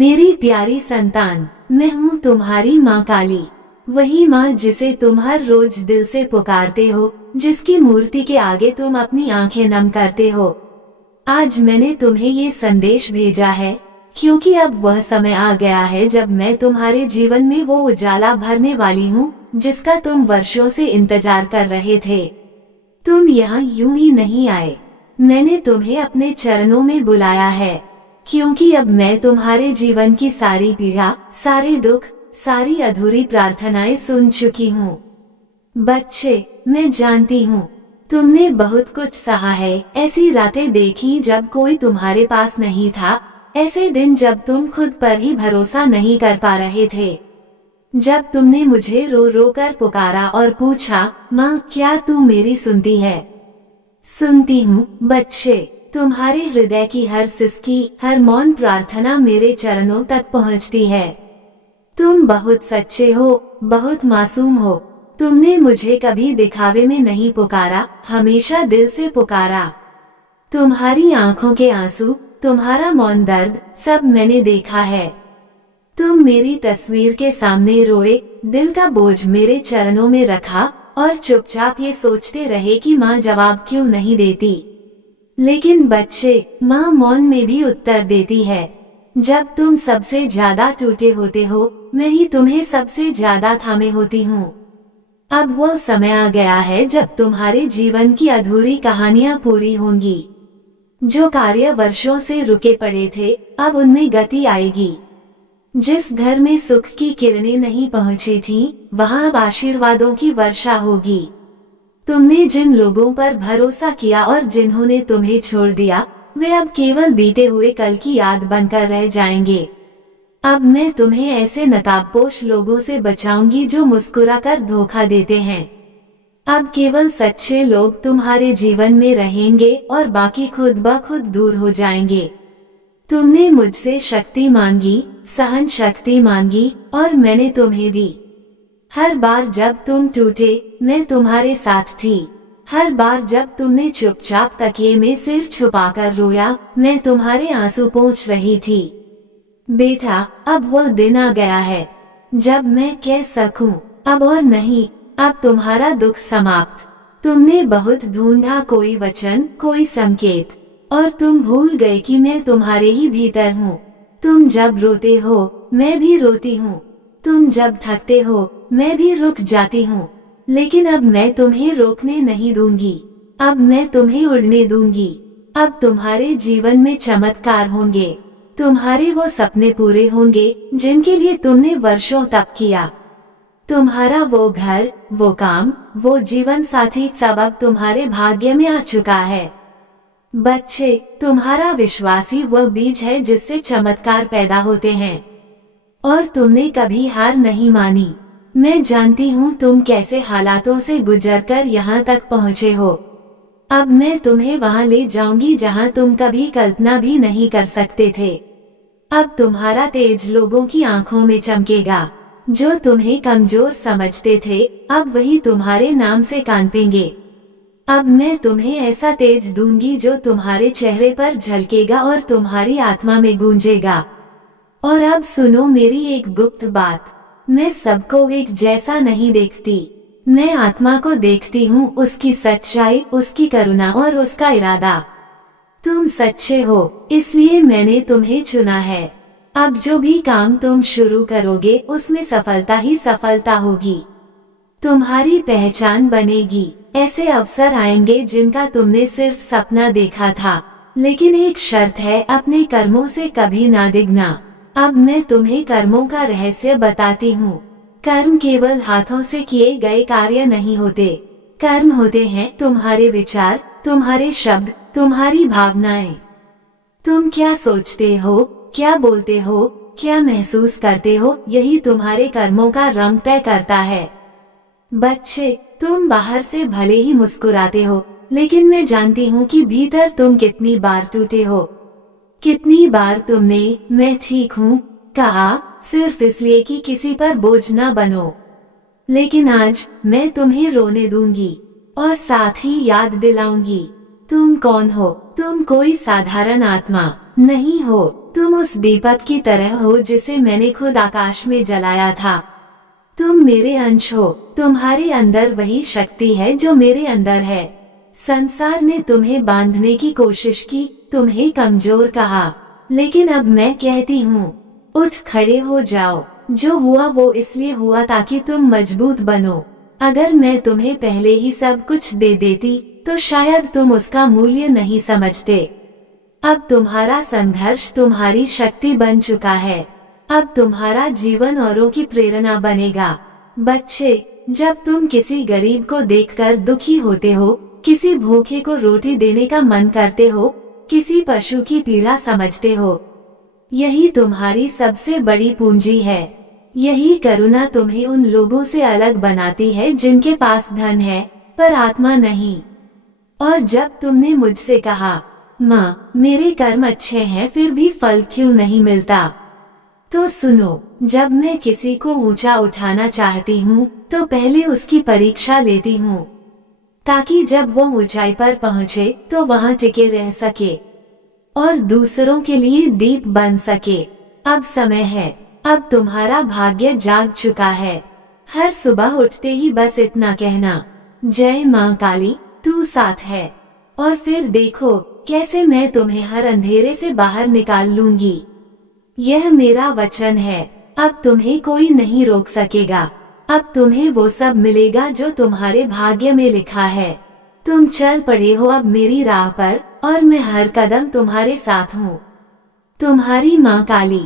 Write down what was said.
मेरी प्यारी संतान, मैं हूँ तुम्हारी माँ काली, वही माँ जिसे तुम हर रोज दिल से पुकारते हो, जिसकी मूर्ति के आगे तुम अपनी आंखें नम करते हो। आज मैंने तुम्हें ये संदेश भेजा है क्योंकि अब वह समय आ गया है जब मैं तुम्हारे जीवन में वो उजाला भरने वाली हूँ जिसका तुम वर्षों से इंतजार कर रहे थे। तुम यहाँ यूं ही नहीं आए, मैंने तुम्हें अपने चरणों में बुलाया है, क्योंकि अब मैं तुम्हारे जीवन की सारी पीड़ा, सारे दुख, सारी अधूरी प्रार्थनाएं सुन चुकी हूँ। बच्चे, मैं जानती हूँ तुमने बहुत कुछ सहा है, ऐसी रातें देखी जब कोई तुम्हारे पास नहीं था, ऐसे दिन जब तुम खुद पर ही भरोसा नहीं कर पा रहे थे, जब तुमने मुझे रो रो कर पुकारा और पूछा, माँ क्या तू मेरी सुनती है? सुनती हूँ बच्चे, तुम्हारे हृदय की हर सिसकी, हर मौन प्रार्थना मेरे चरणों तक पहुँचती है। तुम बहुत सच्चे हो, बहुत मासूम हो। तुमने मुझे कभी दिखावे में नहीं पुकारा, हमेशा दिल से पुकारा। तुम्हारी आंखों के आंसू, तुम्हारा मौन दर्द, सब मैंने देखा है। तुम मेरी तस्वीर के सामने रोए, दिल का बोझ मेरे चरणों में रखा और चुपचाप ये सोचते रहे कि माँ जवाब क्यों नहीं देती। लेकिन बच्चे, माँ मौन में भी उत्तर देती है। जब तुम सबसे ज्यादा टूटे होते हो, मैं ही तुम्हें सबसे ज्यादा थामे होती हूँ। अब वो समय आ गया है जब तुम्हारे जीवन की अधूरी कहानियां पूरी होंगी। जो कार्य वर्षों से रुके पड़े थे, अब उनमें गति आएगी। जिस घर में सुख की किरणें नहीं पहुंची थीं, वहां अब आशीर्वादों की वर्षा होगी। तुमने जिन लोगों पर भरोसा किया और जिन्होंने तुम्हें छोड़ दिया, वे अब केवल बीते हुए कल की याद बनकर रह जाएंगे। अब मैं तुम्हें ऐसे नकाबपोश लोगों से बचाऊंगी जो मुस्कुराकर धोखा देते हैं। अब केवल सच्चे लोग तुम्हारे जीवन में रहेंगे और बाकी खुद ब खुद दूर हो जाएंगे। तुमने मुझसे शक्ति मांगी, सहन शक्ति मांगी और मैंने तुम्हें दी। हर बार जब तुम टूटे, मैं तुम्हारे साथ थी। हर बार जब तुमने चुपचाप तकिए में सिर छुपाकर रोया, मैं तुम्हारे आंसू पोंछ रही थी। बेटा, अब वो दिन आ गया है जब मैं कह सकूं, अब और नहीं, अब तुम्हारा दुख समाप्त। तुमने बहुत ढूंढा कोई वचन, कोई संकेत, और तुम भूल गए कि मैं तुम्हारे ही भीतर हूँ। तुम जब रोते हो, मैं भी रोती हूँ। तुम जब थकते हो, मैं भी रुक जाती हूँ। लेकिन अब मैं तुम्हें रोकने नहीं दूंगी। अब मैं तुम्हें उड़ने दूंगी। अब तुम्हारे जीवन में चमत्कार होंगे। तुम्हारे वो सपने पूरे होंगे जिनके लिए तुमने वर्षों तप किया। तुम्हारा वो घर, वो काम, वो जीवन साथी सब अब तुम्हारे भाग्य में आ चुका है। बच्चे, तुम्हारा विश्वास ही वह बीज है जिससे चमत्कार पैदा होते हैं। और तुमने कभी हार नहीं मानी। मैं जानती हूँ तुम कैसे हालातों से गुजरकर यहाँ तक पहुँचे हो। अब मैं तुम्हें वहाँ ले जाऊंगी जहाँ तुम कभी कल्पना भी नहीं कर सकते थे। अब तुम्हारा तेज लोगों की आंखों में चमकेगा। जो तुम्हें कमजोर समझते थे, अब वही तुम्हारे नाम से कांपेंगे। अब मैं तुम्हें ऐसा तेज दूंगी जो तुम्हारे चेहरे पर झलकेगा और तुम्हारी आत्मा में गूंजेगा। और अब सुनो मेरी एक गुप्त बात, मैं सबको एक जैसा नहीं देखती। मैं आत्मा को देखती हूँ, उसकी सच्चाई, उसकी करुणा और उसका इरादा। तुम सच्चे हो, इसलिए मैंने तुम्हें चुना है। अब जो भी काम तुम शुरू करोगे उसमें सफलता ही सफलता होगी। तुम्हारी पहचान बनेगी। ऐसे अवसर आएंगे जिनका तुमने सिर्फ सपना देखा था, लेकिन एक शर्त है, अपने कर्मों से कभी ना डिगना। अब मैं तुम्हें कर्मों का रहस्य बताती हूँ। कर्म केवल हाथों से किए गए कार्य नहीं होते। कर्म होते हैं तुम्हारे विचार, तुम्हारे शब्द, तुम्हारी भावनाएं। तुम क्या सोचते हो, क्या बोलते हो, क्या महसूस करते हो, यही तुम्हारे कर्मों का रंग तय करता है। बच्चे, तुम बाहर से भले ही मुस्कुराते हो, लेकिन मैं जानती हूँ कि भीतर तुम कितनी बार टूटे हो। कितनी बार तुमने मैं ठीक हूँ कहा, सिर्फ इसलिए कि किसी पर बोझ न बनो। लेकिन आज मैं तुम्हें रोने दूंगी और साथ ही याद दिलाऊंगी, तुम कौन हो। तुम कोई साधारण आत्मा नहीं हो। तुम उस दीपक की तरह हो जिसे मैंने खुद आकाश में जलाया था। तुम मेरे अंश हो, तुम्हारे अंदर वही शक्ति है जो मेरे अंदर है। संसार ने तुम्हें बांधने की कोशिश की, तुम्हें कमजोर कहा, लेकिन अब मैं कहती हूँ, उठ खड़े हो जाओ। जो हुआ वो इसलिए हुआ ताकि तुम मजबूत बनो। अगर मैं तुम्हें पहले ही सब कुछ दे देती तो शायद तुम उसका मूल्य नहीं समझते। अब तुम्हारा संघर्ष तुम्हारी शक्ति बन चुका है। अब तुम्हारा जीवन औरों की प्रेरणा बनेगा। बच्चे, जब तुम किसी गरीब को देखकर दुखी होते हो, किसी भूखे को रोटी देने का मन करते हो, किसी पशु की पीड़ा समझते हो, यही तुम्हारी सबसे बड़ी पूंजी है। यही करुणा तुम्हें उन लोगों से अलग बनाती है जिनके पास धन है पर आत्मा नहीं। और जब तुमने मुझसे कहा, माँ मेरे कर्म अच्छे हैं फिर भी फल क्यों नहीं मिलता, तो सुनो, जब मैं किसी को ऊंचा उठाना चाहती हूँ तो पहले उसकी परीक्षा लेती हूँ, ताकि जब वो ऊंचाई पर पहुँचे तो वहाँ टिके रह सके और दूसरों के लिए दीप बन सके। अब समय है, अब तुम्हारा भाग्य जाग चुका है। हर सुबह उठते ही बस इतना कहना, जय माँ काली, तू साथ है, और फिर देखो कैसे मैं तुम्हें हर अंधेरे से बाहर निकाल लूंगी। यह मेरा वचन है। अब तुम्हें कोई नहीं रोक सकेगा। अब तुम्हें वो सब मिलेगा जो तुम्हारे भाग्य में लिखा है। तुम चल पड़े हो अब मेरी राह पर और मैं हर कदम तुम्हारे साथ हूँ। तुम्हारी माँ काली।